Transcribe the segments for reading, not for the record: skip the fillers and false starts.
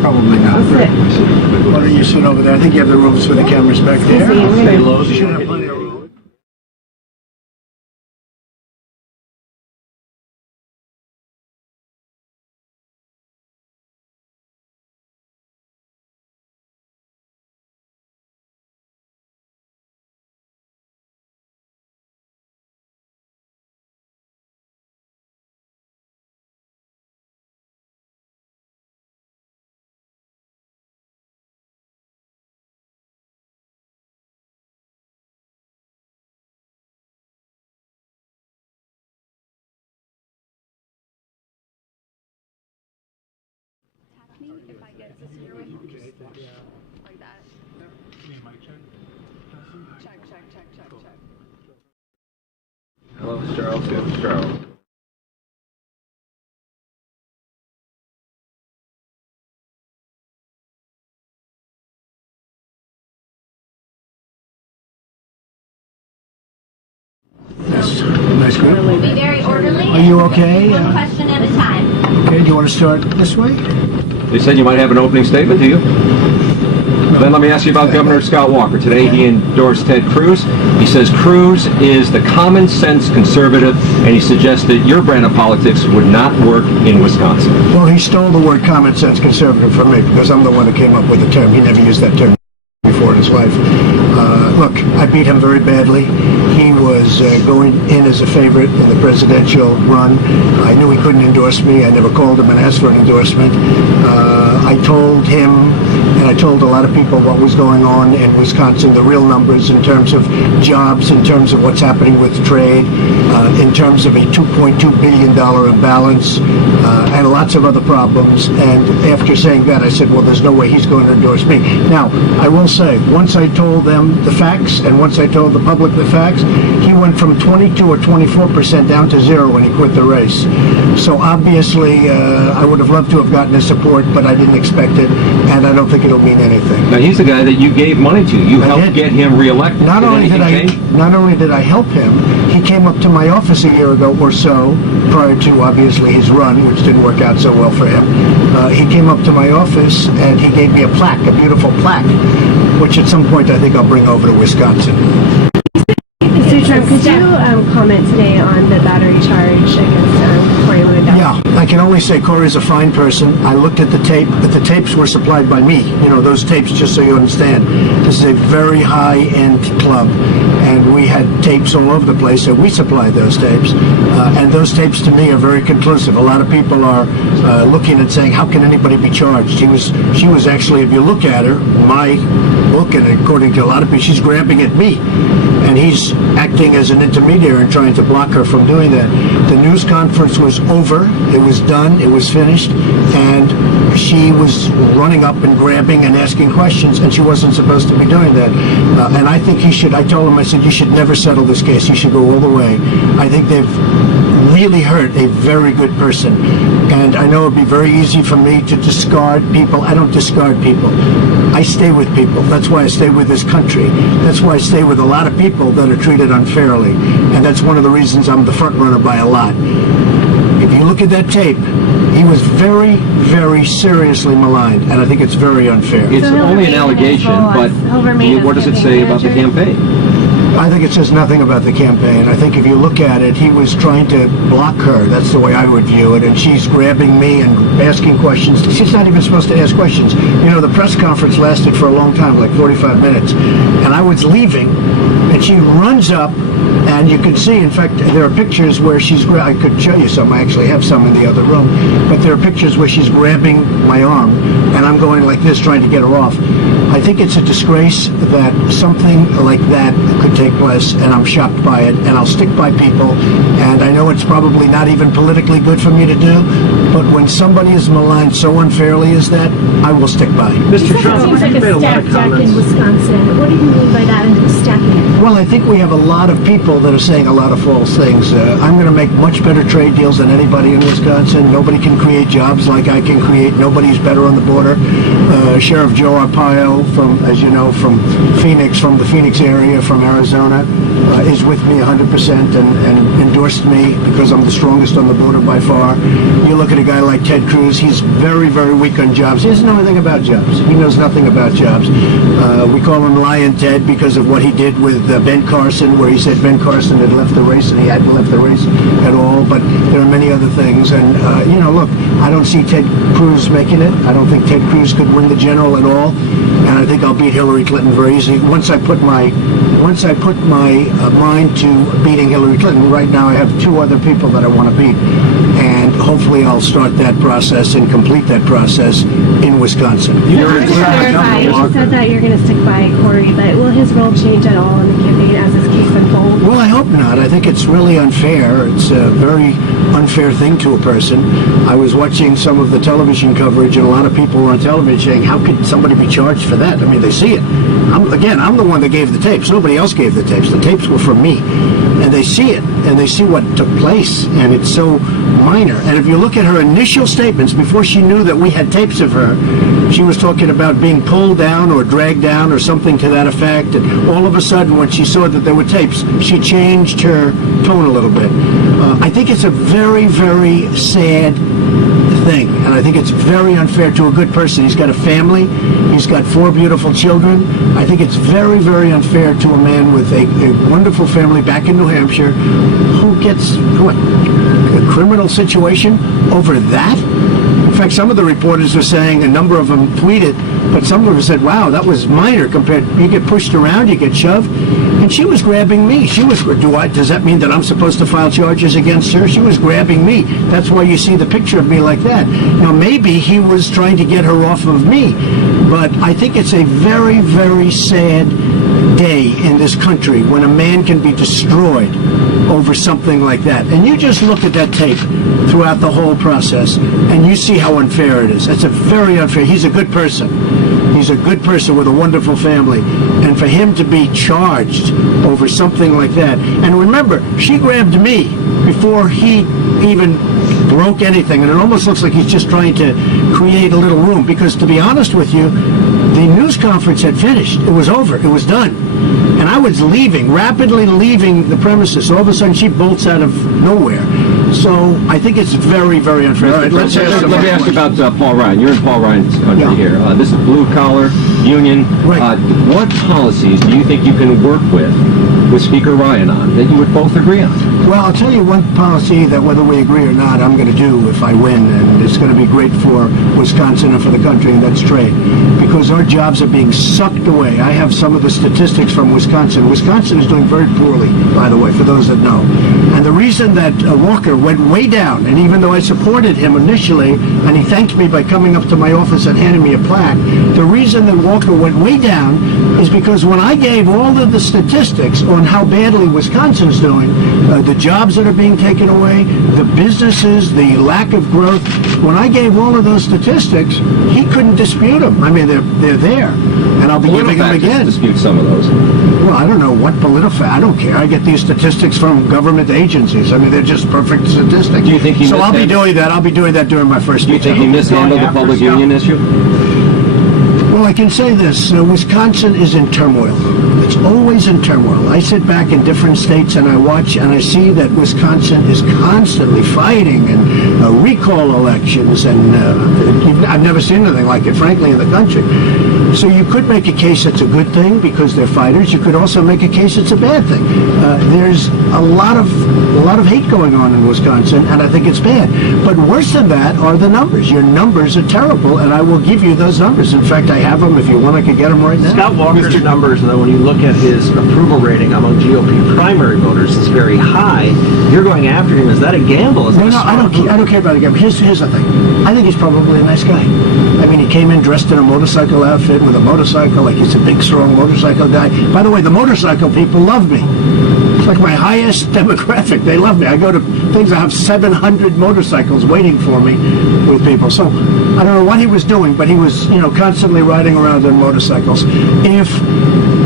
Probably not. Sit. Why don't you sit over there? I think you have the rooms for the cameras back there. Stay low. You should have plenty of room. If I get to see your way. Like that. Check. Hello, Mr. Charles. Yeah, Mr. Charles. Nice group. We'll be very orderly. Are you okay? One question at a time. Okay, do you want to start this way? They said you might have an opening statement, do you? Then let me ask you about Governor Scott Walker. Today he endorsed Ted Cruz. He says Cruz is the common sense conservative, and he suggests that your brand of politics would not work in Wisconsin. Well, he stole the word common sense conservative from me because I'm the one who came up with the term. He never used that term before in his life. Look, I beat him very badly. He was going in as a favorite in the presidential run. I knew he couldn't endorse me. I never called him and asked for an endorsement. I told him, and I told a lot of people what was going on in Wisconsin, the real numbers in terms of jobs, in terms of what's happening with trade, in terms of a $2.2 billion imbalance, and lots of other problems. And after saying that, I said, well, there's no way he's going to endorse me. Now, I will say, once I told them the facts, and once I told the public the facts, he went from 22 or 24% down to 0 when he quit the race. So obviously, I would have loved to have gotten his support, but I didn't expect it, and I don't think it'll mean anything. Now he's the guy that you gave money to. You helped get him reelected. Not only did I help him, he came up to my office a year ago or so, prior to obviously his run, which didn't work out so well for him. He came up to my office and he gave me a plaque, a beautiful plaque, which at some point I think I'll bring over to Wisconsin. Mr. Trump, could you comment today on the battery charge against Corey Lewandowski? Yeah, I can only say Corey's a fine person. I looked at the tape, but the tapes were supplied by me. You know, those tapes, just so you understand. This is a very high-end club, and we had tapes all over the place, so we supplied those tapes. And those tapes, to me, are very conclusive. A lot of people are looking and saying, how can anybody be charged? She was actually, if you look at her, my book, and according to a lot of people, she's grabbing at me. And he's acting as an intermediary and trying to block her from doing that. The news conference was over. It was done. It was finished. And she was running up and grabbing and asking questions, and she wasn't supposed to be doing that. And I think he should, I told him, I said, you should never settle this case. You should go all the way. I think they've really hurt a very good person. And I know it'd be very easy for me to discard people. I don't discard people. I stay with people. That's why I stay with this country. That's why I stay with a lot of people that are treated unfairly. And that's one of the reasons I'm the front runner by a lot. If you look at that tape, he was very, very seriously maligned, and I think it's very unfair. It's only an allegation, but what does it say about the campaign? I think it says nothing about the campaign. I think if you look at it, he was trying to block her. That's the way I would view it. And she's grabbing me and asking questions. She's not even supposed to ask questions. You know, the press conference lasted for a long time, like 45 minutes. And I was leaving, and she runs up, and you can see, in fact, there are pictures where she's, I could show you some. I actually have some in the other room. But there are pictures where she's grabbing my arm, and I'm going like this, trying to get her off. I think it's a disgrace that something like that could take place, and I'm shocked by it, and I'll stick by people, and I know it's probably not even politically good for me to do, but when somebody is maligned so unfairly as that, I will stick by. Mr. Trump, seems like a stacked deck in Wisconsin. What do you mean by that, and who's stacking it? Well, I think we have a lot of people that are saying a lot of false things. I'm going to make much better trade deals than anybody in Wisconsin. Nobody can create jobs like I can create. Nobody's better on the board border. Sheriff Joe Arpaio, as you know, from Phoenix, from the Phoenix area, from Arizona, is with me 100% and endorsed me because I'm the strongest on the border by far. You look at a guy like Ted Cruz, he's very, very weak on jobs. He doesn't know anything about jobs. He knows nothing about jobs. We call him Lion Ted because of what he did with Ben Carson, where he said Ben Carson had left the race and he hadn't left the race at all. But there are many other things. And, look, I don't see Ted Cruz making it. I don't think Ted Cruz could win the general at all. And I think I'll beat Hillary Clinton very easily. Once I put my mind to beating Hillary Clinton, right now I have two other people that I want to beat. And hopefully I'll start that process and complete that process in Wisconsin. Just to clarify, you said that you're going to stick by Corey, but will his role change at all in the campaign as this case unfolds? Well, I hope not. I think it's really unfair. It's a very unfair thing to a person. I was watching some of the television coverage, and a lot of people were on television saying, how could somebody be charged for that? I mean, they see it. I'm the one that gave the tapes. Nobody else gave the tapes. The tapes were from me. And they see it, and they see what took place, and it's so minor. And if you look at her initial statements, before she knew that we had tapes of her, she was talking about being pulled down or dragged down or something to that effect. And all of a sudden, when she saw that there were tapes, she changed her tone a little bit. I think it's a very, very sad thing, and I think it's very unfair to a good person. He's got a family. He's got 4 beautiful children. I think it's very, very unfair to a man with a wonderful family back in New Hampshire who gets, a criminal situation over that? In fact, some of the reporters were saying, a number of them tweeted, but some of them said, wow, that was minor compared, you get pushed around, you get shoved, and she was grabbing me. Does that mean that I'm supposed to file charges against her? She was grabbing me. That's why you see the picture of me like that. Now, maybe he was trying to get her off of me, but I think it's a very, very sad day in this country when a man can be destroyed over something like that. And you just look at that tape throughout the whole process, and you see how unfair it is. It's a very unfair. He's a good person. He's a good person with a wonderful family. And for him to be charged over something like that. And remember, she grabbed me before he even broke anything. And it almost looks like he's just trying to create a little room. Because to be honest with you, the news conference had finished. It was over. It was done. And I was rapidly leaving the premises. All of a sudden, she bolts out of nowhere. So I think it's very, very unfair. All right, let me ask you about Paul Ryan. You're in Paul Ryan's country here. This is blue-collar union. Right. What policies do you think you can work with Speaker Ryan on that you would both agree on? Well, I'll tell you one policy that whether we agree or not, I'm going to do if I win, and it's going to be great for Wisconsin and for the country, and that's trade. Because our jobs are being sucked away. I have some of the statistics from Wisconsin. Wisconsin is doing very poorly, by the way, for those that know. And the reason that Walker went way down, and even though I supported him initially, and he thanked me by coming up to my office and handing me a plaque, the reason that Walker went way down is because when I gave all of the statistics on how badly Wisconsin's doing, the jobs that are being taken away, the businesses, the lack of growth, when I gave all of those statistics, he couldn't dispute them. I mean, they're there, and I'll be giving them again. Dispute some of those. Well, I don't know what political. I don't care. I get these statistics from government agencies. I mean, they're just perfect statistics. Do you think he? So I'll be doing that. I'll be doing that during my first Do you meeting. think he mishandled the public union issue? Well, I can say this. Wisconsin is in turmoil. It's always in turmoil. I sit back in different states and I watch and I see that Wisconsin is constantly fighting and recall elections, and I've never seen anything like it, frankly, in the country. So you could make a case it's a good thing because they're fighters. You could also make a case it's a bad thing. There's a lot of hate going on in Wisconsin, and I think it's bad. But worse than that are the numbers. Your numbers are terrible, and I will give you those numbers. In fact, I have them. If you want, I can get them right now. Scott Walker's numbers, though, when you look at his approval rating among GOP primary voters, it's very high. You're going after him. Is that a gamble? Is that No, I don't care about the gamble. Here's the thing. I think he's probably a nice guy. I mean, he came in dressed in a motorcycle outfit with a motorcycle, like he's a big, strong motorcycle guy. By the way, the motorcycle people love me. It's like my highest demographic. They love me. I go to things, I have 700 motorcycles waiting for me with people. So I don't know what he was doing, but he was, constantly riding around on motorcycles. If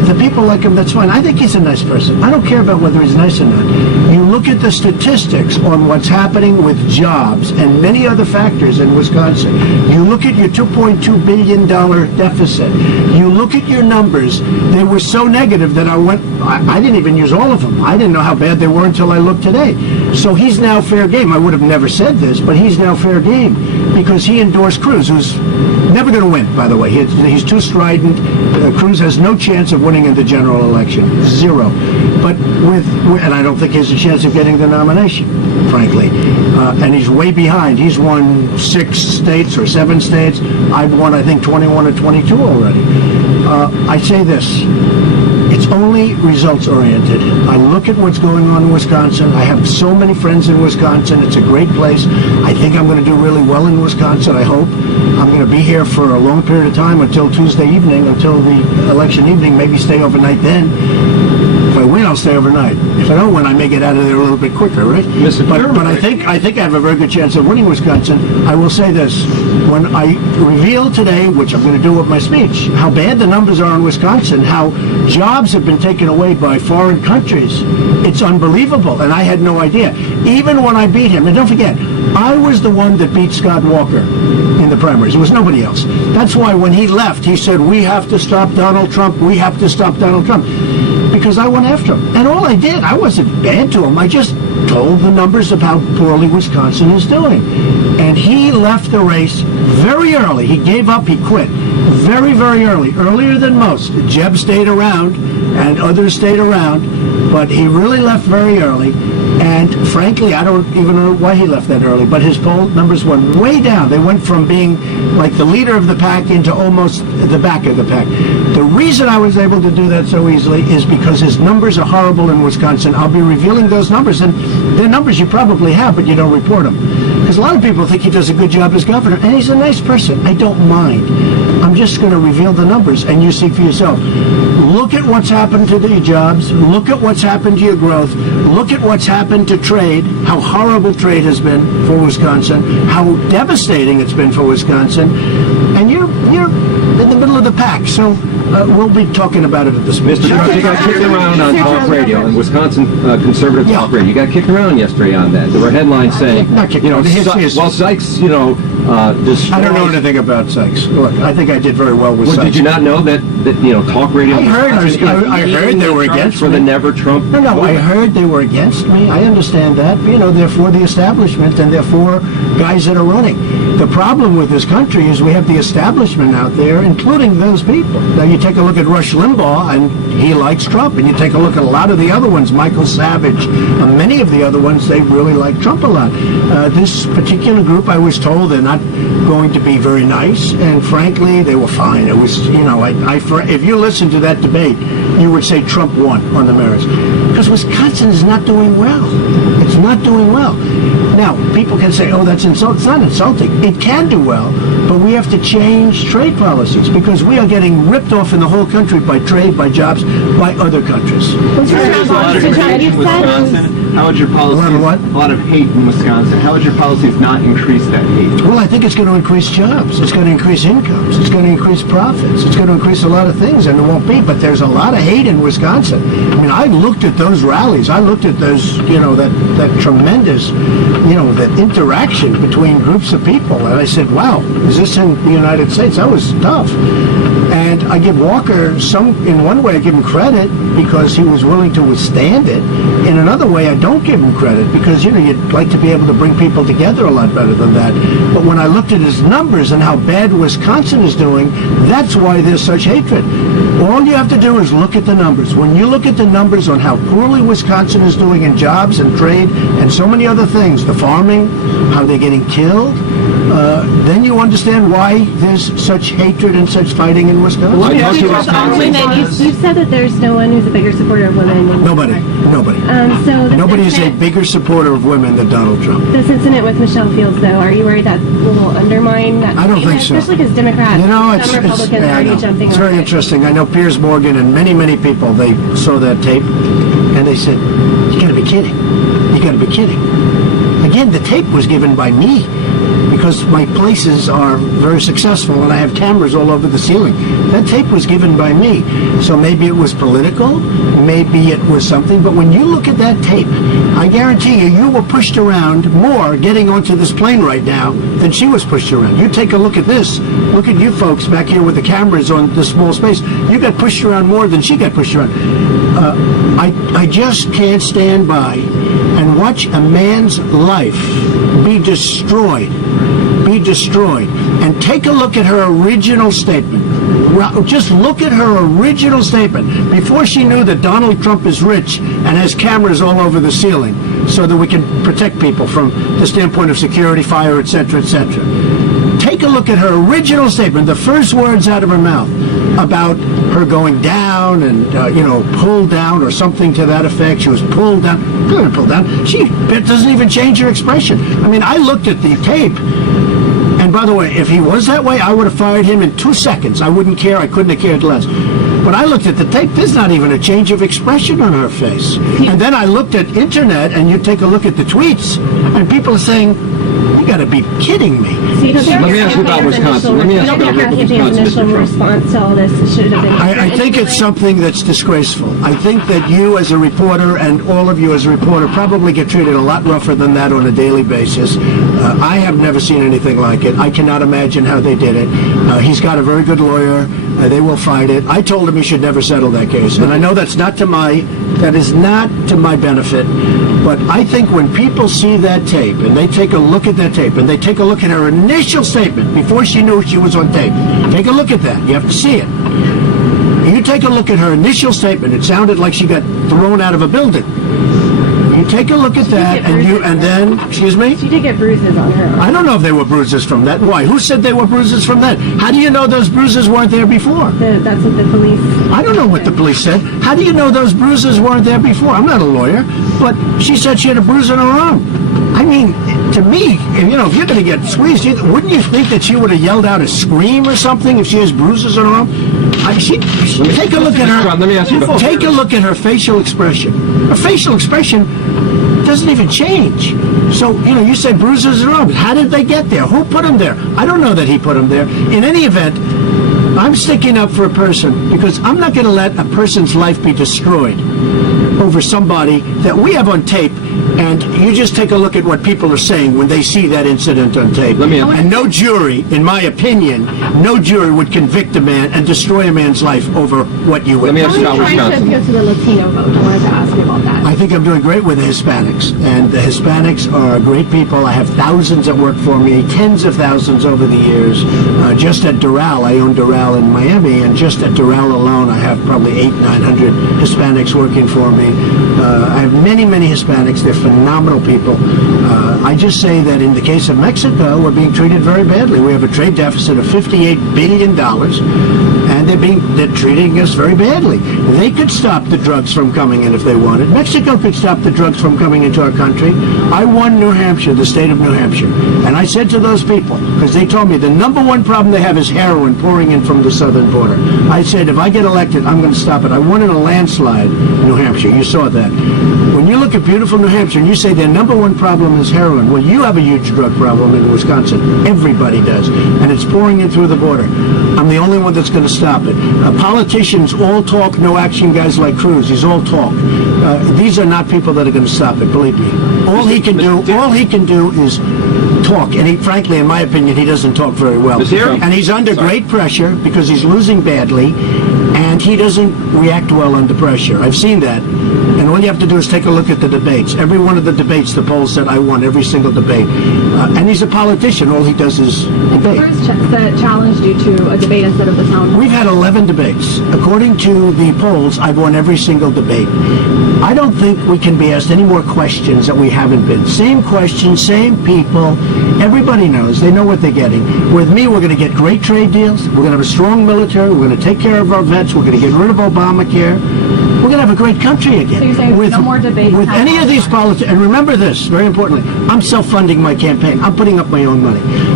If the people like him, that's fine. I think he's a nice person. I don't care about whether he's nice or not. You look at the statistics on what's happening with jobs and many other factors in Wisconsin. You look at your $2.2 billion deficit. You look at your numbers. They were so negative that I didn't even use all of them. I didn't know how bad they were until I looked today. So he's now fair game. I would have never said this, but he's now fair game because he endorsed Cruz, who's never going to win, by the way. He's too strident. Cruz has no chance of winning in the general election. Zero. But and I don't think he has a chance of getting the nomination, frankly. And he's way behind. He's won 6 states or 7 states. I've won, I think, 21 or 22 already. I say this. It's only results oriented. I look at what's going on in Wisconsin. I have so many friends in Wisconsin. It's a great place. I think I'm going to do really well in Wisconsin, I hope. I'm going to be here for a long period of time until Tuesday evening, until the election evening, maybe stay overnight then. If I win, I'll stay overnight. If I don't win, I may get out of there a little bit quicker, right? But I think I have a very good chance of winning Wisconsin. I will say this. When I reveal today, which I'm going to do with my speech, how bad the numbers are in Wisconsin, how jobs have been taken away by foreign countries, it's unbelievable, and I had no idea. Even when I beat him, and don't forget, I was the one that beat Scott Walker in the primaries. It was nobody else. That's why when he left, he said, we have to stop Donald Trump. We have to stop Donald Trump. Because I went after him. And all I did, I wasn't bad to him. I just told the numbers of how poorly Wisconsin is doing. And he left the race very early. He gave up. He quit very, very early, earlier than most. Jeb stayed around and others stayed around, but he really left very early. And frankly, I don't even know why he left that early, but his poll numbers went way down. They went from being like the leader of the pack into almost the back of the pack. The reason I was able to do that so easily is because his numbers are horrible in Wisconsin. I'll be revealing those numbers, and they're numbers you probably have, but you don't report them. Because a lot of people think he does a good job as governor, and he's a nice person. I don't mind. I'm just going to reveal the numbers, and you see for yourself. Look at what's happened to the jobs. Look at what's happened to your growth. Look at what's happened to trade, how horrible trade has been for Wisconsin, how devastating it's been for Wisconsin, and you're in the middle of the pack. So we'll be talking about it at this Mr. Trump, you got kicked around on talk radio, and Wisconsin conservative talk radio. You got kicked around yesterday on that. There were headlines saying, well, Sykes, I don't know anything about Sykes. Look, I think I did very well with Sykes. Did you not know that talk radio? I heard they were against for me. The never Trump. No, I heard they were against me. I understand that. They're for the establishment and they're for guys that are running. The problem with this country is we have the establishment out there, including those people. Now you take a look at Rush Limbaugh, and he likes Trump, and you take a look at a lot of the other ones, Michael Savage, many of the other ones, they really like Trump a lot. This particular group, I was told they're not going to be very nice, and frankly, they were fine. It was, if you listen to that debate, you would say Trump won on the merits. Because Wisconsin is not doing well. It's not doing well. Now, people can say, oh, that's insulting. It's not insulting. It can do well, but we have to change trade policies because we are getting ripped off in the whole country by trade, by jobs, by other countries. How would your policies, a lot of hate in Wisconsin, how would your policies not increase that hate? Well, I think it's going to increase jobs. It's going to increase incomes. It's going to increase profits. It's going to increase a lot of things, and it won't be. But there's a lot of hate in Wisconsin. I mean, I looked at those rallies. I looked at those, that tremendous, that interaction between groups of people. And I said, wow, is this in the United States? That was tough. And I give Walker in one way I give him credit because he was willing to withstand it. In another way, I don't give him credit because, you'd like to be able to bring people together a lot better than that. But when I looked at his numbers and how bad Wisconsin is doing, that's why there's such hatred. All you have to do is look at the numbers. When you look at the numbers on how poorly Wisconsin is doing in jobs and trade and so many other things, the farming, how they're getting killed, then you understand why there's such hatred and such fighting in Wisconsin. You said that there's no one who's a bigger supporter of women. Nobody. Nobody is a bigger supporter of women than Donald Trump. This incident with Michelle Fields, though, are you worried that will undermine that? I don't think so. Especially because Democrats, some Republicans are already jumping on it. It's very interesting. I know Piers Morgan and many, many people, they saw that tape and they said, you got to be kidding. You got to be kidding. Again, the tape was given by me because because my places are very successful and I have cameras all over the ceiling. That tape was given by me. So maybe it was political, maybe it was something, but when you look at that tape, I guarantee you, you were pushed around more getting onto this plane right now than she was pushed around. You take a look at this. Look at you folks back here with the cameras on this small space. You got pushed around more than she got pushed around. I just can't stand by and watch a man's life be destroyed. And take a look at her original statement. Well, just look at her original statement before she knew that Donald Trump is rich and has cameras all over the ceiling so that we can protect people from the standpoint of security, fire, etc., etc. Take a look at her original statement, the first words out of her mouth about her going down and, pulled down or something to that effect. She was pulled down. Pulled down. She doesn't even change her expression. I mean, I looked at the tape. And by the way, if he was that way, I would have fired him in 2 seconds. I wouldn't care. I couldn't have cared less. But I looked at the tape. There's not even a change of expression on her face. And then I looked at internet, and you take a look at the tweets, and people are saying, you got to be kidding me. Let me ask you about Wisconsin. Let me ask you about Wisconsin, Mr. Trump. Response to all this should have been. I think it's something that's disgraceful. I think that you as a reporter and all of you as a reporter probably get treated a lot rougher than that on a daily basis. I have never seen anything like it. I cannot imagine how they did it. He's got a very good lawyer. They will fight it. I told him he should never settle that case. And I know that is not to my benefit. But I think when people see that tape and they take a look at that tape and they take a look at her initial statement before she knew she was on tape, take a look at that. You have to see it. You take a look at her initial statement. It sounded like she got thrown out of a building. You take a look at that, and then, excuse me? She did get bruises on her arm. I don't know if they were bruises from that. Why? Who said they were bruises from that? How do you know those bruises weren't there before? That's what the police. I don't know what the police said. How do you know those bruises weren't there before? I'm not a lawyer, but she said she had a bruise on her arm. I mean, to me, if you're going to get squeezed, wouldn't you think that she would have yelled out a scream or something if she has bruises on her arm? Take a look at her. Let me ask you about. Take a look at her facial expression. Her facial expression doesn't even change. So, you say bruises on her arm. How did they get there? Who put them there? I don't know that he put them there. In any event, I'm sticking up for a person because I'm not going to let a person's life be destroyed over somebody that we have on tape, and you just take a look at what people are saying when they see that incident on tape. And no jury, in my opinion, no jury would convict a man and destroy a man's life over what you witnessed. Let me ask you about Wisconsin. To go to the Latino vote. I wanted to ask you about that. I think I'm doing great with the Hispanics, and the Hispanics are great people. I have thousands that work for me, tens of thousands over the years. Just at Doral, I own Doral in Miami, and just at Doral alone, I have probably 800-900 Hispanics working for me. I have many, many Hispanics. They're phenomenal people. I just say that in the case of Mexico, we're being treated very badly. We have a trade deficit of $58 billion, and they're treating us very badly. They could stop the drugs from coming in if they wanted. Mexico could stop the drugs from coming into our country. I won New Hampshire, the state of New Hampshire, and I said to those people, because they told me the number one problem they have is heroin pouring in from the southern border. I said, if I get elected, I'm going to stop it. I won in a landslide in New Hampshire. You saw that. When you look at beautiful New Hampshire and you say their number one problem is heroin, well, you have a huge drug problem in Wisconsin. Everybody does. And it's pouring in through the border. I'm the only one that's going to stop it. Politicians all talk, no action, guys like Cruz. He's all talk. These are not people that are going to stop it, believe me. All he can do is talk. And frankly, in my opinion, he doesn't talk very well. And he's under great pressure because he's losing badly, and he doesn't react well under pressure. I've seen that. And all you have to do is take a look at the debates. Every one of the debates, the polls said I won every single debate. And he's a politician. All he does is debate. Where's the challenge due to a debate instead of the town hall? We've had 11 debates. According to the polls, I've won every single debate. I don't think we can be asked any more questions that we haven't been. Same questions, same people. Everybody knows. They know what they're getting. With me, we're going to get great trade deals. We're going to have a strong military. We're going to take care of our vets. We're going to get rid of Obamacare. We're going to have a great country again. So you're saying no more debates? With any of these politicians, and remember this, very importantly, I'm self-funding my campaign. I'm putting up my own money.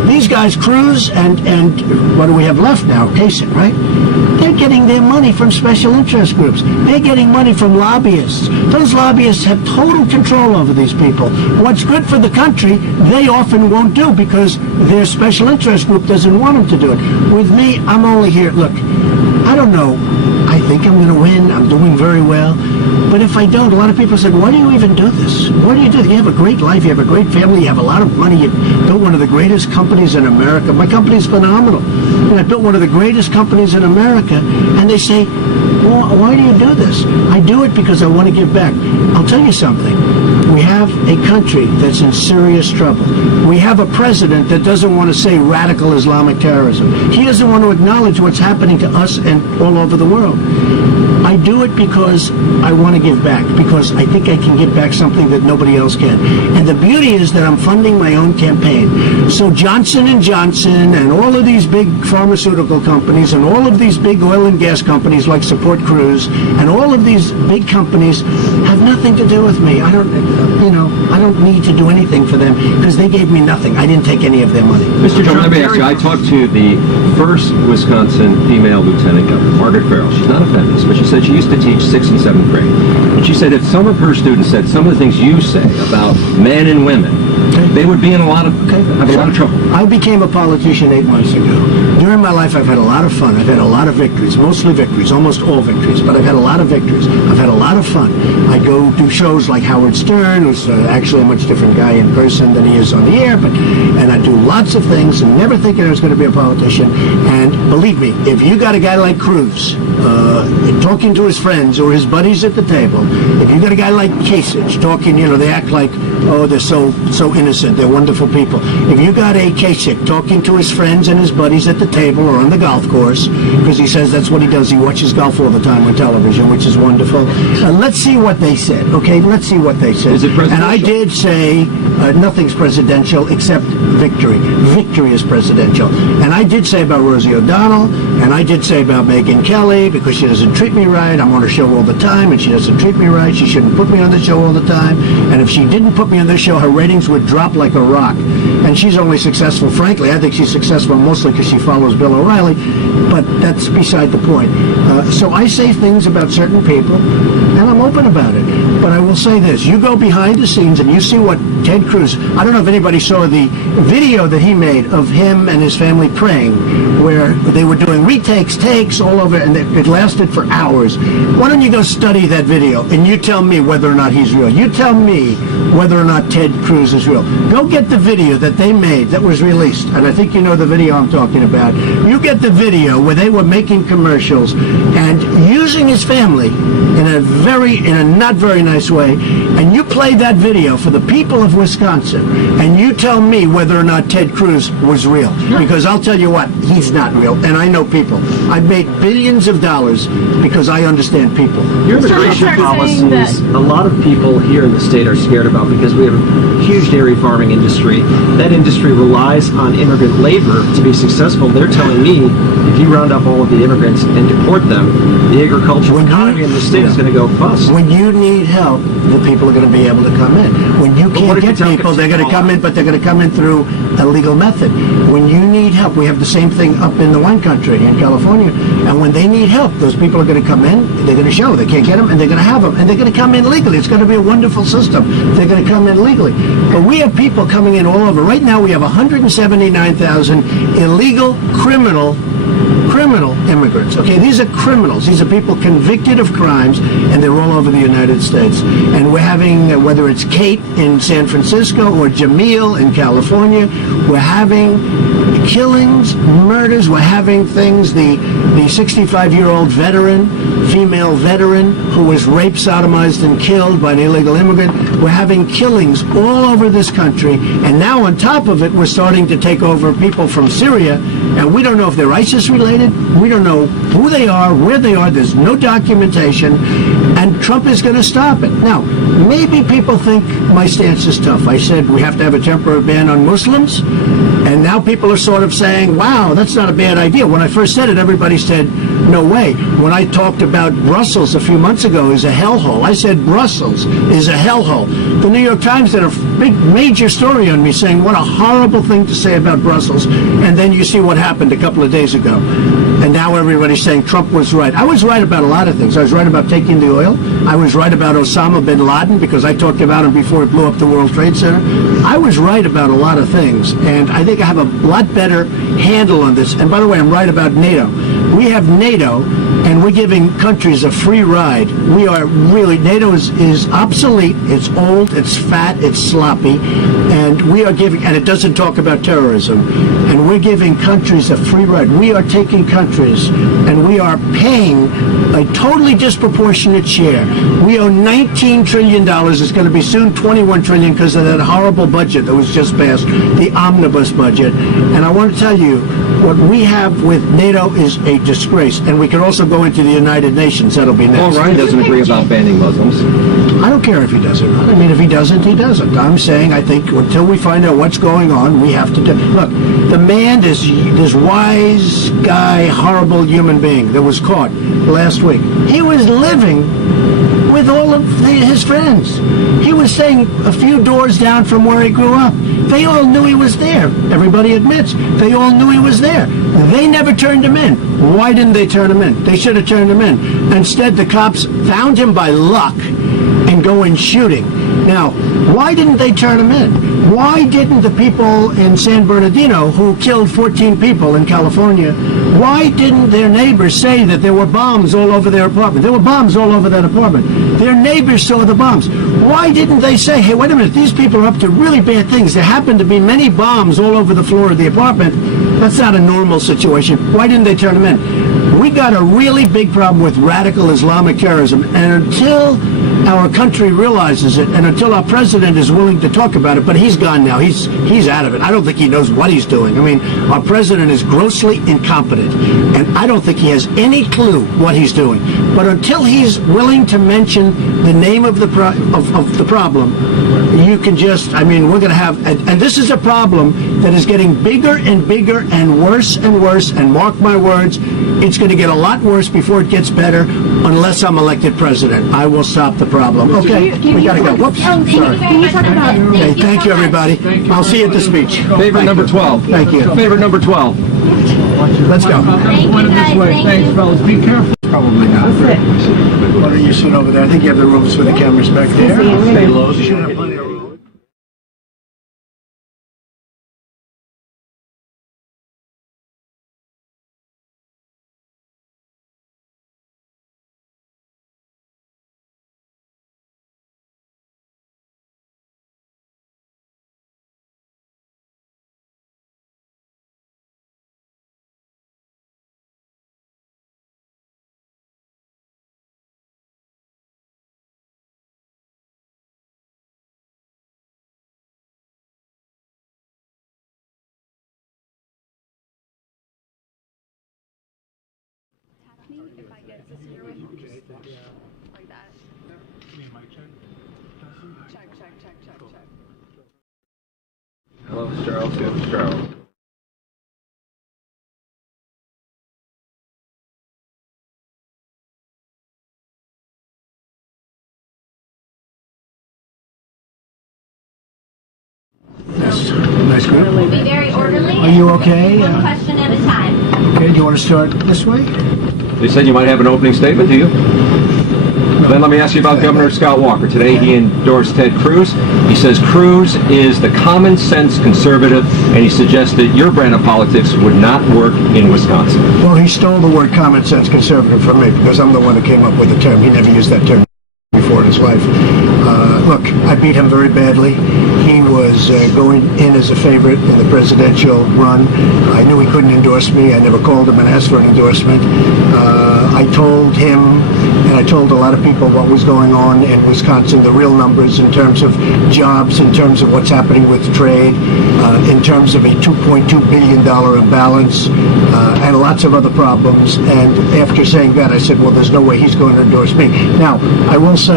these guys, Cruz and what do we have left now? Kasich, right? They're getting their money from special interest groups. They're getting money from lobbyists. Those lobbyists have total control over these people. What's good for the country, they often won't do because their special interest group doesn't want them to do it. With me, I'm only here. Look, I don't know. I think I'm going to win. I'm doing very well. But if I don't, a lot of people said, why do you even do this? What do? You have a great life. You have a great family. You have a lot of money. You built one of the greatest companies in America. My company's phenomenal. And I built one of the greatest companies in America. And they say, well, why do you do this? I do it because I want to give back. I'll tell you something. We have a country that's in serious trouble. We have a president that doesn't want to say radical Islamic terrorism. He doesn't want to acknowledge what's happening to us and all over the world. I do it because I want to give back, because I think I can give back something that nobody else can. And the beauty is that I'm funding my own campaign. So Johnson & Johnson and all of these big pharmaceutical companies and all of these big oil and gas companies like Support Cruz and all of these big companies have nothing to do with me. I don't need to do anything for them because they gave me nothing. I didn't take any of their money. Mr. Trump, let me ask you, I talked to the first Wisconsin female lieutenant governor, Margaret Farrell. She's not a feminist, but she said she used to teach 6th and 7th grade. And she said if some of her students said some of the things you say about men and women, they would be in a lot of trouble. I became a politician 8 months ago. During my life, I've had a lot of fun. I've had a lot of victories, mostly victories, almost all victories, but I've had a lot of victories. I've had a lot of fun. I go do shows like Howard Stern, who's actually a much different guy in person than he is on the air, and I do lots of things, and never thinking I was going to be a politician. And believe me, if you got a guy like Cruz talking to his friends or his buddies at the table, if you got a guy like Kasich talking, they act like, oh, they're so innocent, they're wonderful people. If you got a Kasich talking to his friends and his buddies at the table or on the golf course, because he says that's what he does, he watches golf all the time on television, which is wonderful. Let's see what they said, okay? Let's see what they said. Is it presidential? And I did say nothing's presidential except victory. Victory is presidential. And I did say about Rosie O'Donnell, and I did say about Megyn Kelly, because she doesn't treat me right. I'm on her show all the time, and she doesn't treat me right. She shouldn't put me on the show all the time. And if she didn't put me on this show, her ratings would drop like a rock. And she's only successful, frankly, I think she's successful mostly because she follows Bill O'Reilly, but that's beside the point. So I say things about certain people, and I'm open about it. But I will say this, you go behind the scenes and you see what Ted Cruz, I don't know if anybody saw the video that he made of him and his family praying, where they were doing retakes, takes all over, and it lasted for hours. Why don't you go study that video, and you tell me whether or not he's real. You tell me whether or not Ted Cruz is real. Go get the video that they made that was released, and I think you know the video I'm talking about. You get the video where they were making commercials and using his family in a not very nice way, and you play that video for the people of Wisconsin, and you tell me whether or not Ted Cruz was real. Because I'll tell you what, he's not real, and I know people. I've made billions of dollars because I understand people. Your immigration policies, a lot of people here in the state are scared about because we have a huge dairy farming industry. That industry relies on immigrant labor to be successful. They're telling me if you round up all of the immigrants and deport them, the agricultural economy in the state is going to go bust. When you need help, the people are going to be able to come in. When you can't get people, they're going to come in, but they're going to come in through a legal method. When you need help, we have the same thing up in the wine country in California, and when they need help, those people are going to come in, they're going to show they can't get them, and they're going to have them, and they're going to come in legally. It's going to be a wonderful system. They're going to come in legally. But we have people coming in all over. Right now we have 179,000 illegal criminal immigrants. Okay, these are criminals. These are people convicted of crimes, and they're all over the United States. And we're having, whether it's Kate in San Francisco or Jamil in California, we're having killings, murders. We're having things. The 65-year-old veteran, female veteran, who was raped, sodomized, and killed by an illegal immigrant. We're having killings all over this country, and now on top of it, we're starting to take over people from Syria, and we don't know if they're ISIS related. We don't know who they are, where they are. There's no documentation, and Trump is going to stop it. Now, maybe people think my stance is tough. I said we have to have a temporary ban on Muslims, And now people are sort of saying, wow, that's not a bad idea. When I first said it, everybody said, no way. When I talked about Brussels a few months ago as a hellhole, I said Brussels is a hellhole. The New York Times did a big, major story on me saying what a horrible thing to say about Brussels. And then you see what happened a couple of days ago. And now everybody's saying Trump was right. I was right about a lot of things. I was right about taking the oil. I was right about Osama bin Laden because I talked about him before it blew up the World Trade Center. I was right about a lot of things. And I think I have a lot better handle on this. And by the way, I'm right about NATO. We have NATO, and we're giving countries a free ride. We are really, NATO is obsolete, it's old, it's fat, it's sloppy, and we are giving, and it doesn't talk about terrorism, and we're giving countries a free ride. We are taking countries, and we are paying a totally disproportionate share. We owe $19 trillion. It's going to be soon $21 trillion because of that horrible budget that was just passed, the omnibus budget. And I want to tell you, what we have with NATO is a disgrace. And we could also go into the United Nations. That'll be next. Paul Ryan doesn't agree about banning Muslims. I don't care if he does it. I mean, if he doesn't, he doesn't. I'm saying I think until we find out what's going on, we have to do. Look, the man, this wise guy, horrible human being that was caught last week, he was living with all of his friends. He was staying a few doors down from where he grew up. They all knew he was there. Everybody admits they all knew he was there. They never turned him in. Why didn't they turn him in? They should have turned him in. Instead, the cops found him by luck and go in shooting. Now, why didn't they turn him in? Why didn't the people in San Bernardino who killed 14 people in California, why didn't their neighbors say that there were bombs all over their apartment? There were bombs all over that apartment. Their neighbors saw the bombs. Why didn't they say, hey, wait a minute, these people are up to really bad things. There happen to be many bombs all over the floor of the apartment. That's not a normal situation. Why didn't they turn them in? We got a really big problem with radical Islamic terrorism, and until our country realizes it, and until our president is willing to talk about it, but he's gone now. He's out of it. I don't think he knows what he's doing. I mean, our president is grossly incompetent, and I don't think he has any clue what he's doing. But until he's willing to mention the name of the problem, you can just, I mean, we're going to have, and this is a problem that is getting bigger and bigger and worse, and mark my words, it's going to get a lot worse before it gets better unless I'm elected president. I will stop the problem. Okay, we got to go. Whoops. Sorry. Can you talk about... Okay, thank you, everybody. I'll see you at the speech. Favorite number 12. Thank you. Favorite number 12. Let's go. Thank you guys. Thank you. fellas. Be careful. Probably not. Why don't you sit over there? I think you have the rooms for the cameras back there. Stay low. You should have plenty of room. If I get to see your like that. Check. Hello, Mr. Charles. Yeah, Mr. Charles. Nice group. Be very orderly. Are you okay? One question at a time. Okay, do you want to start this way? They said you might have an opening statement, do you? Then let me ask you about Governor Scott Walker. Today he endorsed Ted Cruz. He says Cruz is the common sense conservative, and he suggests that your brand of politics would not work in Wisconsin. Well, he stole the word common sense conservative from me because I'm the one who came up with the term. He never used that term before in his life. Look, I beat him very badly. He was going in as a favorite in the presidential run. I knew he couldn't endorse me. I never called him and asked for an endorsement. I told him, and I told a lot of people what was going on in Wisconsin, the real numbers in terms of jobs, in terms of what's happening with trade, in terms of a $2.2 billion imbalance, and lots of other problems. And after saying that, I said, well, there's no way he's going to endorse me. Now, I will say,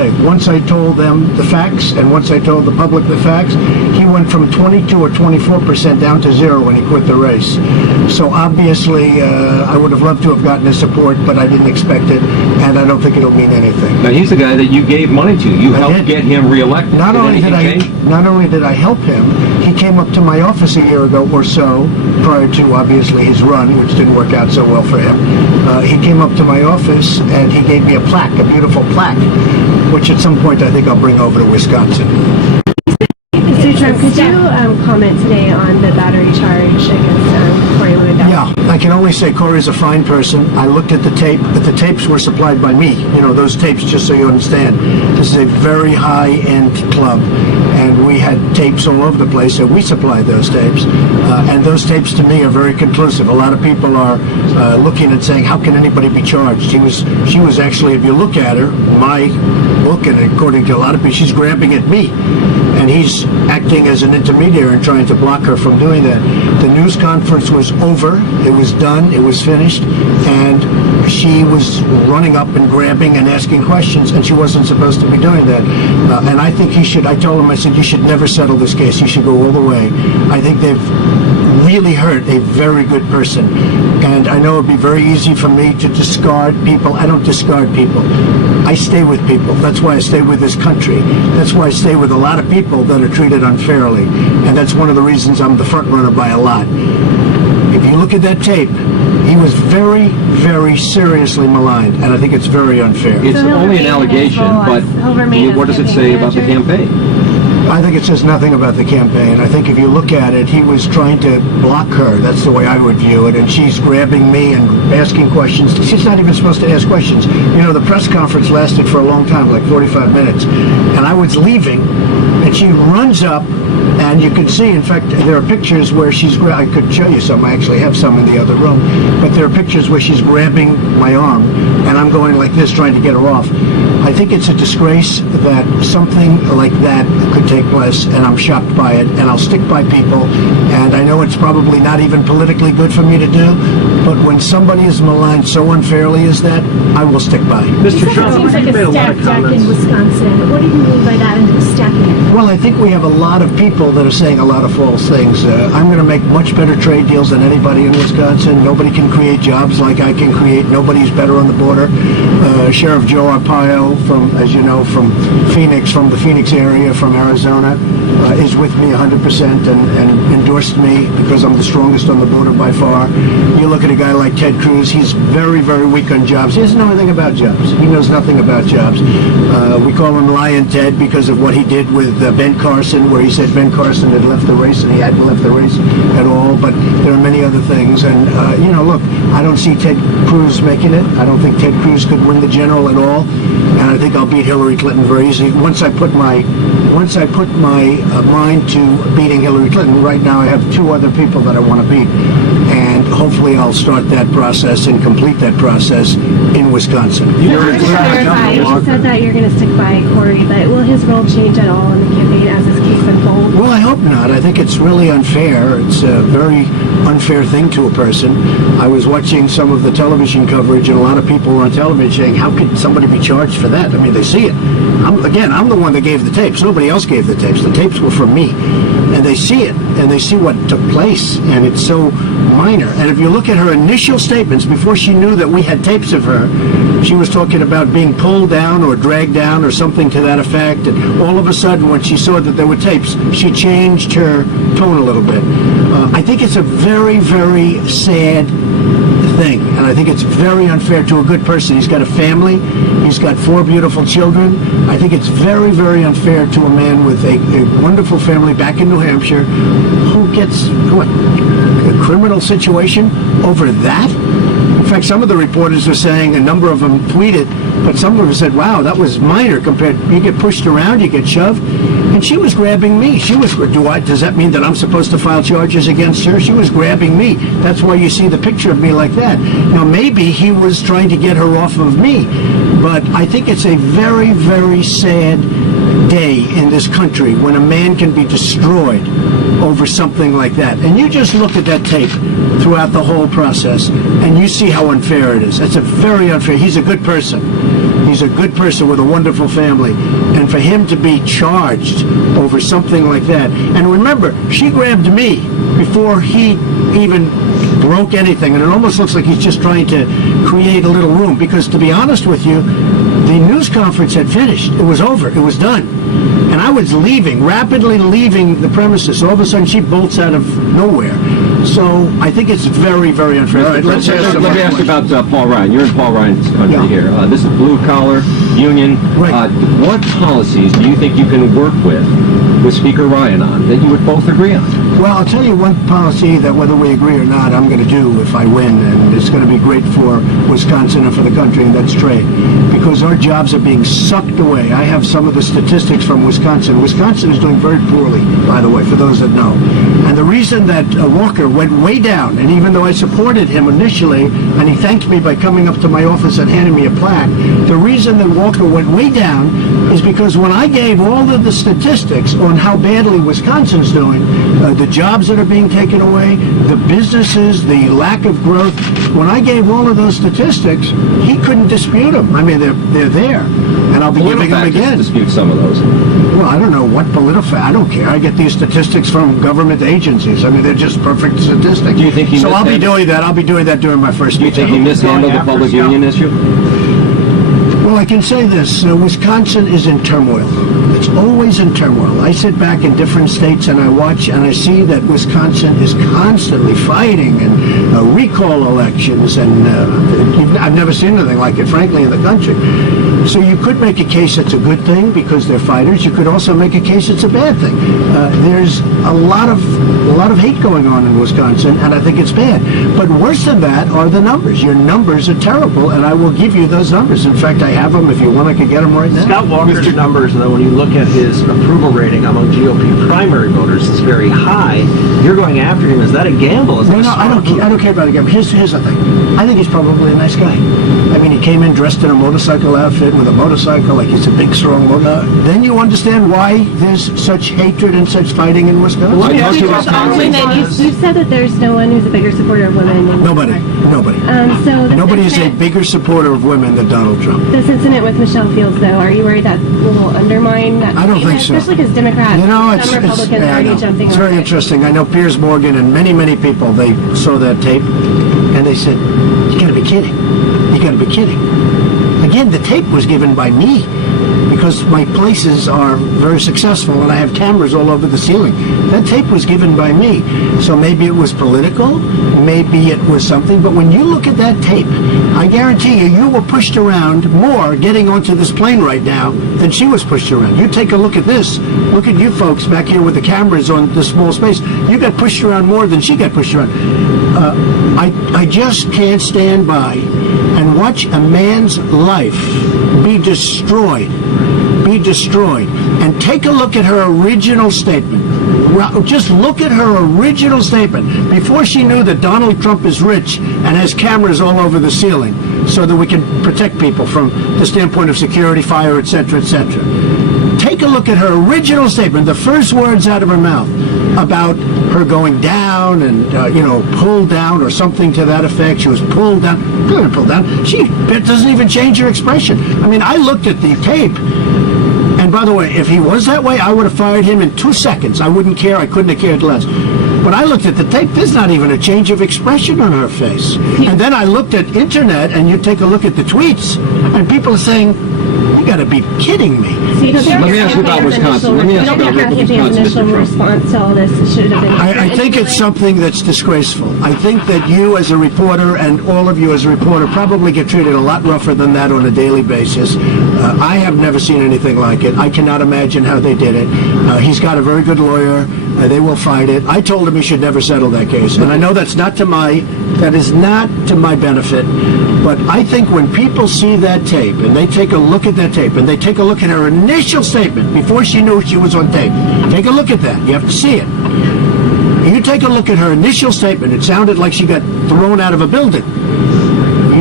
say. Once I told them the facts, and once I told the public the facts, he went from 22 or 24% down to 0 when he quit the race. So obviously, I would have loved to have gotten his support, but I didn't expect it, and I don't think it'll mean anything. Now, he's the guy that you gave money to. You I helped did. get him reelected. Not only did anything change? not only did I help him, he came up to my office a year ago or so, prior to obviously his run, which didn't work out so well for him. He came up to my office and he gave me a plaque, a beautiful plaque, which at some point I think I'll bring over to Wisconsin. Mr. Trump, could you comment today on the battery charge against Corey Lewandowski? Yeah, I can only say Corey's a fine person. I looked at the tape, but the tapes were supplied by me. You know, those tapes, just so you understand. This is a very high-end club, and we had tapes all over the place, so we supplied those tapes. And those tapes, to me, are very conclusive. A lot of people are looking and saying, how can anybody be charged? She was actually, if you look at her, my book, and according to a lot of people, she's grabbing at me. And he's acting as an intermediary and trying to block her from doing that. The news conference was over. It was done. It was finished. And she was running up and grabbing and asking questions, and she wasn't supposed to be doing that. And I think he should, I told him, I said, you should never settle this case. You should go all the way. I think they've really hurt a very good person. And I know it'd be very easy for me to discard people. I don't discard people. I stay with people. That's why I stay with this country. That's why I stay with a lot of people that are treated unfairly. And that's one of the reasons I'm the front runner by a lot. If you look at that tape, he was very, very seriously maligned, and I think it's very unfair. It's only an allegation, but what does it say about the campaign? I think it says nothing about the campaign. I think if you look at it, he was trying to block her. That's the way I would view it. And she's grabbing me and asking questions. She's not even supposed to ask questions. You know, the press conference lasted for a long time, like 45 minutes. And I was leaving, and she runs up, and you can see, in fact, there are pictures where she's, I could show you some. I actually have some in the other room. But there are pictures where she's grabbing my arm, and I'm going like this, trying to get her off. I think it's a disgrace that something like that could take place, and I'm shocked by it, and I'll stick by people, and I know it's probably not even politically good for me to do, but when somebody is maligned so unfairly as that, I will stick by. Mr. Trump, Seems like you made a a lot of stacked deck in comments. Wisconsin. What do you mean by that and stacking it? Well, I think we have a lot of people that are saying a lot of false things. I'm going to make much better trade deals than anybody in Wisconsin. Nobody can create jobs like I can create. Nobody's better on the border. Sheriff Joe Arpaio, from, as you know, from Phoenix, from the Phoenix area, from Arizona, is with me 100% and endorsed me because I'm the strongest on the border by far. You look at a guy like Ted Cruz, he's very, very weak on jobs. He doesn't know anything about jobs. He knows nothing about jobs. We call him Lion Ted because of what he did with Ben Carson, where he said Ben Carson had left the race, and he hadn't left the race at all. But there are many other things. And, you know, look, I don't see Ted Cruz making it. I don't think Ted Cruz could win the general at all. And I think I'll beat Hillary Clinton very easily. Once I put my mind to beating Hillary Clinton, right now I have two other people that I want to beat. And hopefully I'll start that process and complete that process in Wisconsin. Just to clarify, you said that you're going to stick by Corey, but will his role change at all in the campaign as this case unfolds? Well, I hope not. I think it's really unfair. It's a very unfair thing to a person. I was watching some of the television coverage, and a lot of people were on television saying, how could somebody be charged for that? I mean, they see it. I'm the one that gave the tapes. Nobody else gave the tapes. The tapes were from me. And they see it, and they see what took place, and it's so minor. And if you look at her initial statements, before she knew that we had tapes of her, she was talking about being pulled down or dragged down or something to that effect. And all of a sudden, when she saw that there were tapes, she changed her tone a little bit. I think it's a very, very sad thing, and I think it's very unfair to a good person. He's got a family. He's got 4 beautiful children. I think it's very, very unfair to a man with a wonderful family back in New Hampshire who gets, what, a criminal situation over that? In fact, some of the reporters were saying, a number of them tweeted, but some of them said, wow, that was minor compared, you get pushed around, you get shoved, and she was grabbing me. She was, does that mean that I'm supposed to file charges against her? She was grabbing me. That's why you see the picture of me like that. Now, maybe he was trying to get her off of me, but I think it's a very, very sad day in this country when a man can be destroyed over something like that. And you just look at that tape throughout the whole process, and you see how unfair it is. It's a very unfair. He's a good person. He's a good person with a wonderful family. And for him to be charged over something like that. And remember, she grabbed me before he even broke anything. And it almost looks like he's just trying to create a little room. Because to be honest with you, the news conference had finished. It was over. It was done. And I was leaving, rapidly leaving the premises. All of a sudden, she bolts out of nowhere. So I think it's very, very unfair. All right, Let me ask you about Paul Ryan. You're in Paul Ryan's country here. This is blue-collar, union. Right. What policies do you think you can work with Speaker Ryan on that you would both agree on? Well, I'll tell you one policy that whether we agree or not, I'm going to do if I win, and it's going to be great for Wisconsin and for the country, and that's trade. Because our jobs are being sucked away. I have some of the statistics from Wisconsin. Wisconsin is doing very poorly, by the way, for those that know. And the reason that Walker went way down, and even though I supported him initially, and he thanked me by coming up to my office and handing me a plaque, the reason that Walker went way down is because when I gave all of the statistics on how badly Wisconsin's doing, the jobs that are being taken away, the businesses, the lack of growth, when I gave all of those statistics, he couldn't dispute them. I mean, they're there, and I'll be giving them again. Dispute some of those. Well, I don't know what political. I don't care. I get these statistics from government agencies. I mean, they're just perfect statistics. Do you think he so I'll be doing that. I'll be doing that during my first Do you think he mishandled the public union issue? Well, I can say this. Wisconsin is in turmoil. It's always in turmoil. I sit back in different states and I watch and I see that Wisconsin is constantly fighting and recall elections, and I've never seen anything like it, frankly, in the country. So you could make a case it's a good thing because they're fighters. You could also make a case it's a bad thing. There's a lot of hate going on in Wisconsin, and I think it's bad. But worse than that are the numbers. Your numbers are terrible, and I will give you those numbers. In fact, I have them. If you want, I can get them right now. Scott Walker's numbers, though, when you look at his approval rating among GOP primary voters, it's very high. You're going after him. Is that a gamble? Is that No, I don't care about the gamble. Here's the thing. I think he's probably a nice guy. I mean, he came in dressed in a motorcycle outfit with a motorcycle, like he's a big, strong motor. Then you understand why there's such hatred and such fighting in Wisconsin. You said that there's no one who's a bigger supporter of women. Nobody. So Nobody is a bigger supporter of women than Donald Trump. This incident with Michelle Fields, though, are you worried that will undermine that? I don't think so. Especially because Democrats, some Republicans are already jumping on it's very interesting. I know Piers Morgan and many people, they saw that tape and they said, you got to be kidding. You got to be kidding. Again, the tape was given by me because my places are very successful and I have cameras all over the ceiling. That tape was given by me. So maybe it was political, maybe it was something, but when you look at that tape, I guarantee you were pushed around more getting onto this plane right now than she was pushed around. You take a look at this. Look at you folks back here with the cameras on the small space. You got pushed around more than she got pushed around. I just can't stand by and watch a man's life be destroyed. And take a look at her original statement. Just look at her original statement before she knew that Donald Trump is rich and has cameras all over the ceiling so that we can protect people from the standpoint of security, fire, etc., etc. Take a look at her original statement, the first words out of her mouth about her going down and, pulled down or something to that effect. She was pulled down. She doesn't even change her expression. I mean, I looked at the tape. And by the way, if he was that way, I would have fired him in 2 seconds. I wouldn't care. I couldn't have cared less. But I looked at the tape. There's not even a change of expression on her face. And then I looked at internet, and you take a look at the tweets, and people are saying, you got to be kidding me. So Let me ask you about Wisconsin. Let me ask you about Wisconsin, Mr. Trump. Response to all this should have been. I think it's something that's disgraceful. I think that you as a reporter and all of you as a reporter probably get treated a lot rougher than that on a daily basis. I have never seen anything like it. I cannot imagine how they did it. He's got a very good lawyer. They will fight it. I told him he should never settle that case. And I know that is not to my benefit. But I think when people see that tape and they take a look at that tape and they take a look at her initial statement before she knew she was on tape, take a look at that. You have to see it. You take a look at her initial statement. It sounded like she got thrown out of a building. You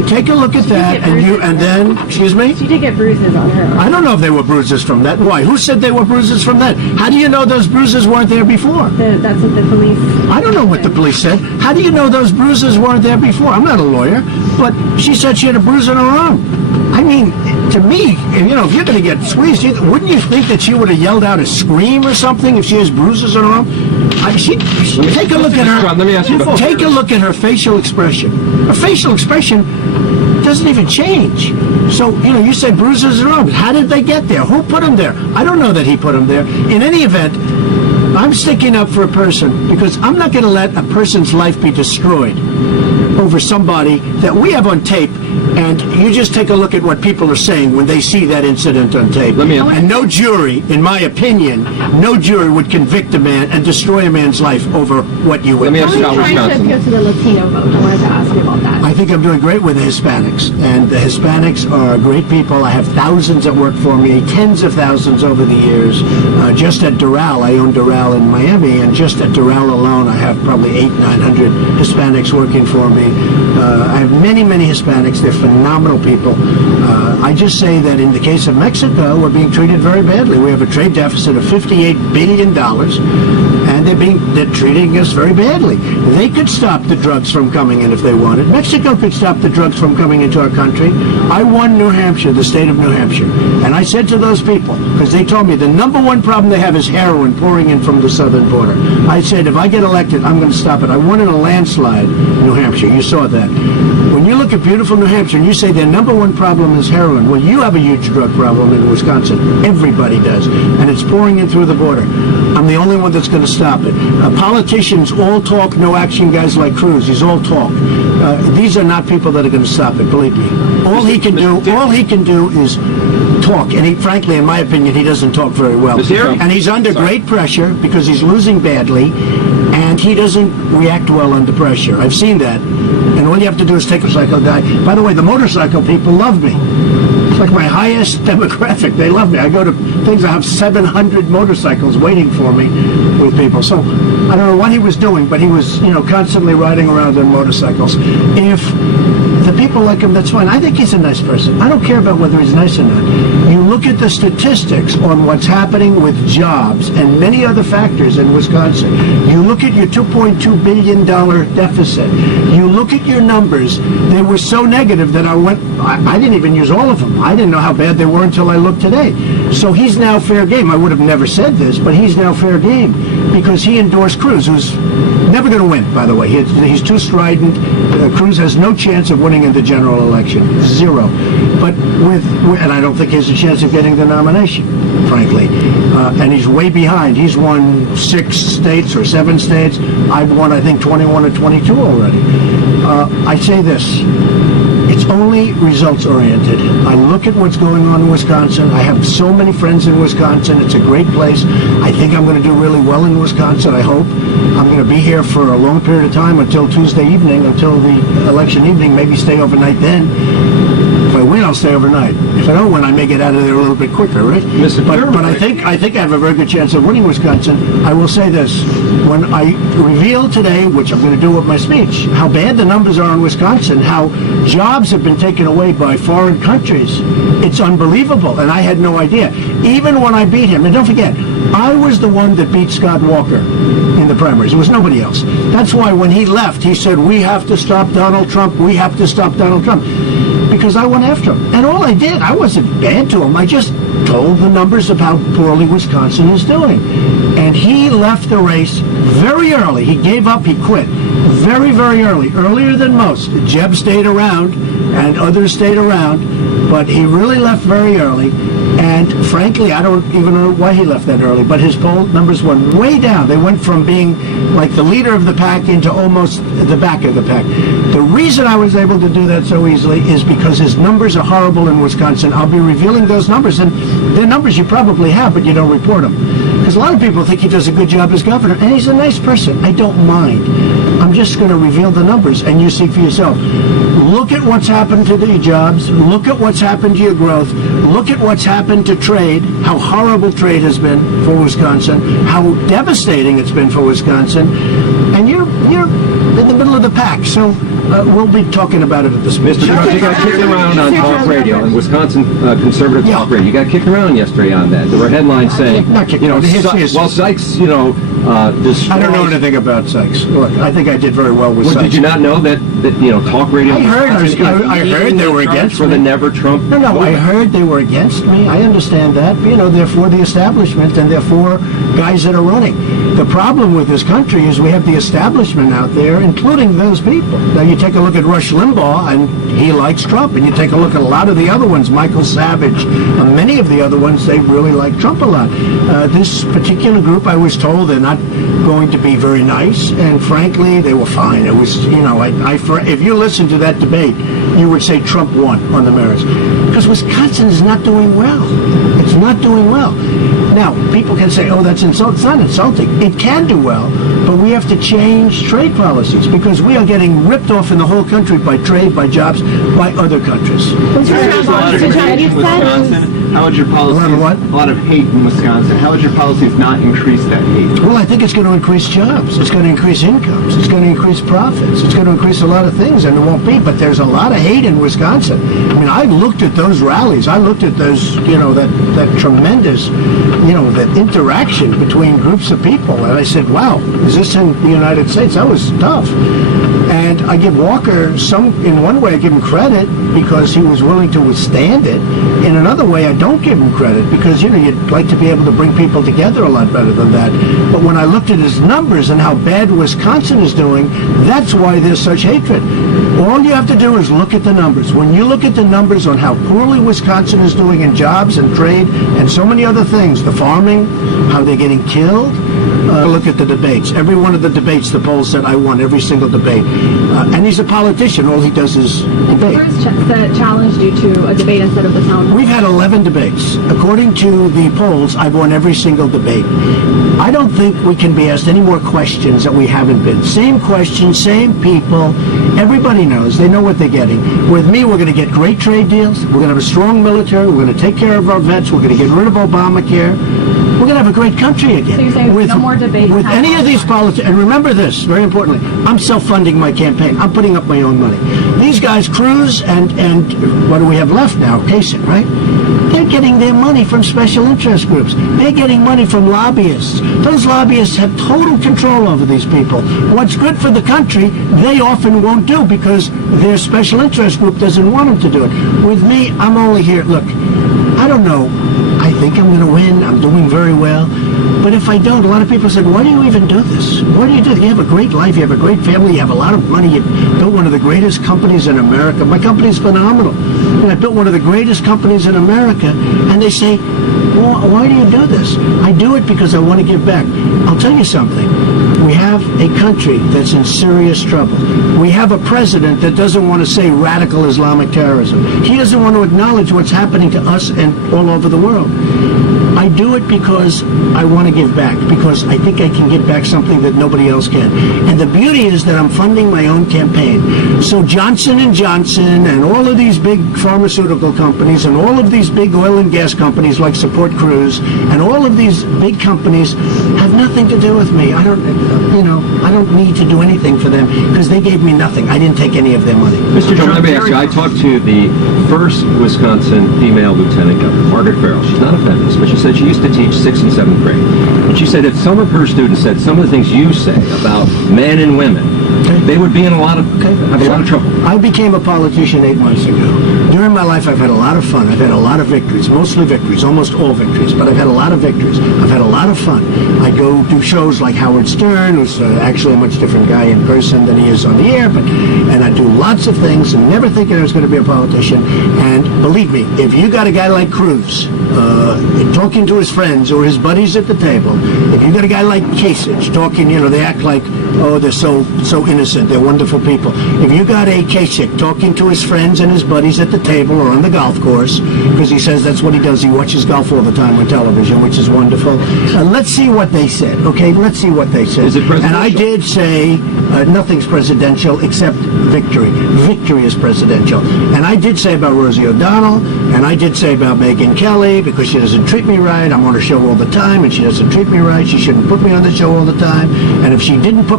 You take a look at that, and then, excuse me? She did get bruises on her arm. I don't know if they were bruises from that. Why? Who said they were bruises from that? How do you know those bruises weren't there before? That's what the police... I don't know what the police said. How do you know those bruises weren't there before? I'm not a lawyer, but she said she had a bruise on her arm. I mean, to me, if you're going to get squeezed, wouldn't you think that she would have yelled out a scream or something if she has bruises on her arm? Take a look at her. Let me ask you about... Take a look at her facial expression. Her facial expression doesn't even change. So, you say bruises on her arm. How did they get there? Who put them there? I don't know that he put them there. In any event, I'm sticking up for a person because I'm not going to let a person's life be destroyed over somebody that we have on tape, and you just take a look at what people are saying when they see that incident on tape. And no jury, in my opinion, no jury would convict a man and destroy a man's life over what you would. Let me ask you about trying to Wisconsin. appeal to the Latino vote. I wanted to ask you about that. I think I'm doing great with the Hispanics, and the Hispanics are great people. I have thousands that work for me, tens of thousands over the years. Just at Doral, I own Doral in Miami, and just at Doral alone, I have probably 800-900 Hispanics working for me. I have many, many Hispanics. They're phenomenal people. I just say that in the case of Mexico, we're being treated very badly. We have a trade deficit of $58 billion, and they're treating us very badly. They could stop the drugs from coming in if they wanted. Mexico could stop the drugs from coming into our country. I won New Hampshire, the state of New Hampshire, and I said to those people, because they told me the number one problem they have is heroin pouring in from the southern border. I said, if I get elected, I'm going to stop it. I won in a landslide in New Hampshire. You saw that. When you look at beautiful New Hampshire and you say their number one problem is heroin, well, you have a huge drug problem in Wisconsin. Everybody does. And it's pouring in through the border. I'm the only one that's going to stop it. Politicians all talk, no action, guys like Cruz. He's all talk. These are not people that are going to stop it, believe me. All he can do is talk. And frankly, in my opinion, he doesn't talk very well. And he's under great pressure because he's losing badly, and he doesn't react well under pressure. I've seen that. And all you have to do is take a motorcycle guy. By the way, the motorcycle people love me. It's like my highest demographic. They love me. I go to things, I have 700 motorcycles waiting for me with people. So I don't know what he was doing, but he was, constantly riding around on motorcycles. If the people like him, that's fine. I think he's a nice person. I don't care about whether he's nice or not. You look at the statistics on what's happening with jobs and many other factors in Wisconsin. You look at your $2.2 billion deficit. You look at your numbers. They were so negative that I didn't even use all of them. I didn't know how bad they were until I looked today. So he's now fair game. I would have never said this, but he's now fair game because he endorsed Cruz, who's never going to win, by the way. He's too strident. Cruz has no chance of winning in the general election. Zero. But and I don't think he has a chance of getting the nomination, frankly. And he's way behind. He's won 6 states or 7 states. I've won, I think, 21 or 22 already. I say this. It's only results-oriented. I look at what's going on in Wisconsin. I have so many friends in Wisconsin. It's a great place. I think I'm going to do really well in Wisconsin, I hope. I'm going to be here for a long period of time until Tuesday evening, until the election evening, maybe stay overnight then. If I win, I'll stay overnight. If I don't win, I may get out of there a little bit quicker, right? But I think I have a very good chance of winning Wisconsin. I will say this. When I reveal today, which I'm going to do with my speech, how bad the numbers are in Wisconsin, how jobs have been taken away by foreign countries, it's unbelievable, and I had no idea. Even when I beat him, and don't forget, I was the one that beat Scott Walker in the primaries. It was nobody else. That's why when he left, he said, we have to stop Donald Trump. We have to stop Donald Trump. Because I went after him. And all I did, I wasn't bad to him. I just told the numbers of how poorly Wisconsin is doing. And he left the race very early. He gave up. He quit very, very early. Earlier than most. Jeb stayed around and others stayed around. But he really left very early. And frankly, I don't even know why he left that early, but his poll numbers went way down. They went from being like the leader of the pack into almost the back of the pack. The reason I was able to do that so easily is because his numbers are horrible in Wisconsin. I'll be revealing those numbers, and they're numbers you probably have, but you don't report them. Because a lot of people think he does a good job as governor, and he's a nice person. I don't mind. I'm just going to reveal the numbers, and you see for yourself. Look at what's happened to the jobs. Look at what's happened to your growth. Look at what's happened to trade, how horrible trade has been for Wisconsin, how devastating it's been for Wisconsin. And you're in the middle of the pack. So we'll be talking about it at the speech. Mr. Trump, you got kicked around on talk radio, on Wisconsin conservative talk radio. You got kicked around yesterday on that. There were headlines saying, Not kicked you know, around. well, Sykes, destroys... I don't know anything about Sykes. Look, I think I did very well with Well, Sykes. did you not know that talk radio... I heard they were against for me. the Never Trump... No, I heard they were against me. I understand that. They're for the establishment and they're for guys that are running. The problem with this country is we have the establishment out there, including those people. Now, you take a look at Rush Limbaugh, and he likes Trump. And you take a look at a lot of the other ones, Michael Savage, many of the other ones, they really like Trump a lot. This particular group, I was told they're not going to be very nice, and frankly, they were fine. It was, if you listen to that debate, you would say Trump won on the merits. Because Wisconsin is not doing well. It's not doing well. Now, people can say, oh, that's insulting. It's not insulting. It can do well, but we have to change trade policies because we are getting ripped off in the whole country by trade, by jobs, by other countries. How would your policies... A lot of hate in Wisconsin. How would your policies not increase that hate? Well, I think it's going to increase jobs. It's going to increase incomes. It's going to increase profits. It's going to increase a lot of things, and it won't be. But there's a lot of hate in Wisconsin. I mean, I looked at those rallies. I looked at those, that tremendous, that interaction between groups of people. And I said, wow, is this in the United States? That was tough. And I give Walker in one way I give him credit because he was willing to withstand it. In another way, I don't give him credit because, you'd like to be able to bring people together a lot better than that. But when I looked at his numbers and how bad Wisconsin is doing, that's why there's such hatred. All you have to do is look at the numbers. When you look at the numbers on how poorly Wisconsin is doing in jobs and trade and so many other things, the farming, how they're getting killed, look at the debates. Every one of the debates, the polls said I won every single debate. And he's a politician. All he does is debate. Who's challenged you to a debate instead of the town hall? We've had 11 debates. According to the polls, I've won every single debate. I don't think we can be asked any more questions that we haven't been. Same questions, same people. Everybody knows. They know what they're getting. With me, we're going to get great trade deals. We're going to have a strong military. We're going to take care of our vets. We're going to get rid of Obamacare. We're going to have a great country again. So you're saying no more debates? With any of these politicians, and remember this, very importantly, I'm self-funding my campaign. I'm putting up my own money. These guys, Cruz and what do we have left now? Kasich, right? They're getting their money from special interest groups. They're getting money from lobbyists. Those lobbyists have total control over these people. What's good for the country, they often won't do because their special interest group doesn't want them to do it. With me, I'm only here. Look, I don't know. I think I'm going to win. I'm doing very well. But if I don't, a lot of people said, why do you even do this? What do? You have a great life. You have a great family. You have a lot of money. You built one of the greatest companies in America. My company's phenomenal. And I built one of the greatest companies in America. And they say, well, why do you do this? I do it because I want to give back. I'll tell you something. We have a country that's in serious trouble. We have a president that doesn't want to say radical Islamic terrorism. He doesn't want to acknowledge what's happening to us and all over the world. I do it because I want to give back, because I think I can give back something that nobody else can. And the beauty is that I'm funding my own campaign. So Johnson & Johnson and all of these big pharmaceutical companies and all of these big oil and gas companies like Support Cruz and all of these big companies have nothing to do with me. I don't need to do anything for them because they gave me nothing. I didn't take any of their money. Mr. Trump, let me ask you, I talked to the first Wisconsin female lieutenant governor, Margaret Farrell. She's not a feminist, but she said she used to teach 6th and 7th grade. And she said if some of her students said some of the things you say about men and women, they would be in a lot of trouble. I became a politician 8 months ago. During my life, I've had a lot of fun. I've had a lot of victories, mostly victories, almost all victories, but I've had a lot of victories. I've had a lot of fun. I go do shows like Howard Stern, who's actually a much different guy in person than he is on the air, and I do lots of things, and never thinking I was going to be a politician. And believe me, if you got a guy like Cruz talking to his friends or his buddies at the table, if you got a guy like Kasich talking, they act like, oh, they're so innocent, they're wonderful people. If you got a Kasich talking to his friends and his buddies at the table or on the golf course, because he says that's what he does, he watches golf all the time on television, which is wonderful. Let's see what they said, okay? Let's see what they said. Is it presidential? And I did say nothing's presidential except victory. Victory is presidential. And I did say about Rosie O'Donnell, and I did say about Megyn Kelly, because she doesn't treat me right. I'm on her show all the time, and she doesn't treat me right. She shouldn't put me on the show all the time. And if she didn't put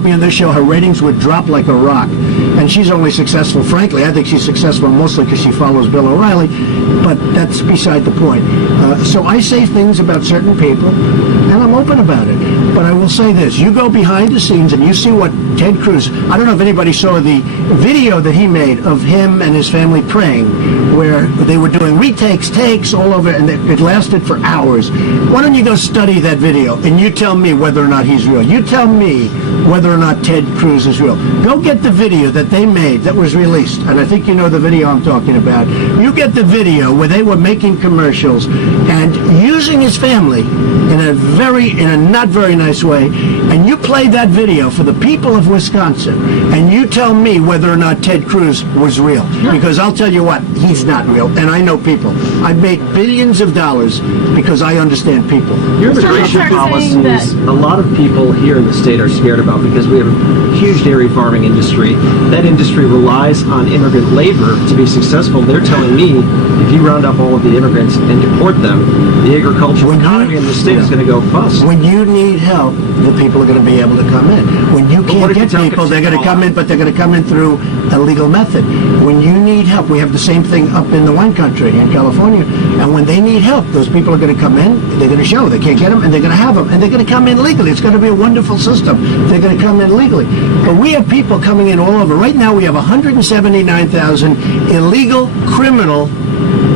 put me on this show, her ratings would drop like a rock. And she's only successful, frankly, I think she's successful mostly because she follows Bill O'Reilly, but that's beside the point. So I say things about certain people, and I'm open about it. But I will say this, you go behind the scenes and you see what Ted Cruz, I don't know if anybody saw the video that he made of him and his family praying, where they were doing retakes, takes all over, and it lasted for hours. Why don't you go study that video, and you tell me whether or not he's real. You tell me whether or not Ted Cruz is real. Go get the video that they made that was released, and I think you know the video I'm talking about. You get the video where they were making commercials and using his family in a not very nice way, and you play that video for the people of Wisconsin, and you tell me whether or not Ted Cruz was real. Because I'll tell you what, he's not real, and I know people. I've made billions of dollars because I understand people. Your immigration policies, a lot of people here in the state are scared about because we have a huge dairy farming industry. That industry relies on immigrant labor to be successful. They're telling me if you round up all of the immigrants and deport them, the agricultural economy in the state is going to go bust. When you need help, the people are going to be able to come in. When you can't get people, they're going to come in, but they're going to come in through a legal method. When you need help, we have the same thing up in the wine country in California, and when they need help, those people are going to come in, they're going to show they can't get them, and they're going to have them, and they're going to come in legally. It's going to be a wonderful system. They're going to come in legally. But we have people coming in all over. Right now we have 179,000 illegal criminal